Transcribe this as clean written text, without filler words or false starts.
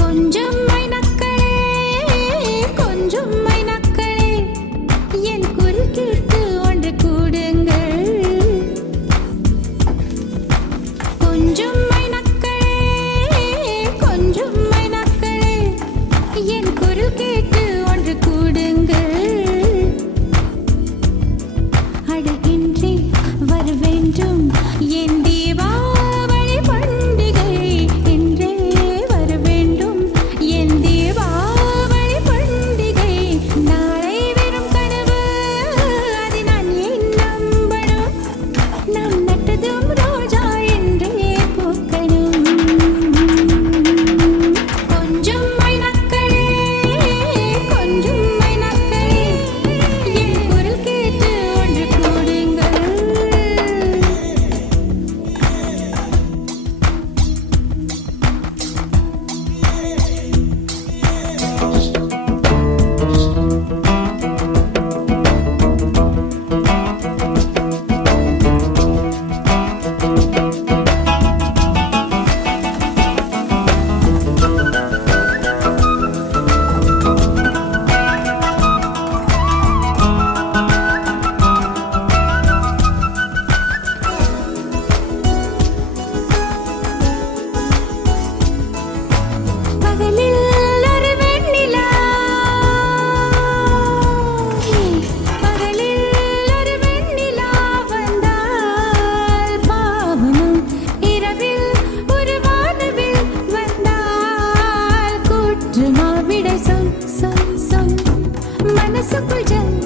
கொஞ்சம் மைனக்களே கொஞ்சம் மைனக்களே என் குரல் கேட்டு ஒன்று கூடுங்கள். கொஞ்சம் மைனக்களே கொஞ்சம் மைனக்களே என் குரல் கேட்டு ஒன்று கூடுங்கள். அழகின்றி வர வேண்டும் என் தீபாவளி பண்டிகை என்றே வர வேண்டும் என் தீபாவளி பண்டிகை. நாளை வெறும் கனவு அதை நான் ஏன் நம்பணும்? நாம் நட்டதும் ரோஜா என்றே பூக்கணும். கொஞ்சம் மைனக்களே கொஞ்சம் மைனக்களே என் குரல் கேட்டு ஒன்று கூடுங்கள். பகலில் ஒரு வெண்ணிலா பகலில் ஒரு வெண்ணிலா வந்தால் பாவனம். இரவில் ஒரு வானவில் வந்தால் குற்றமா விடை சொல் சொல் சொல் மனசுக்குள் ஜல்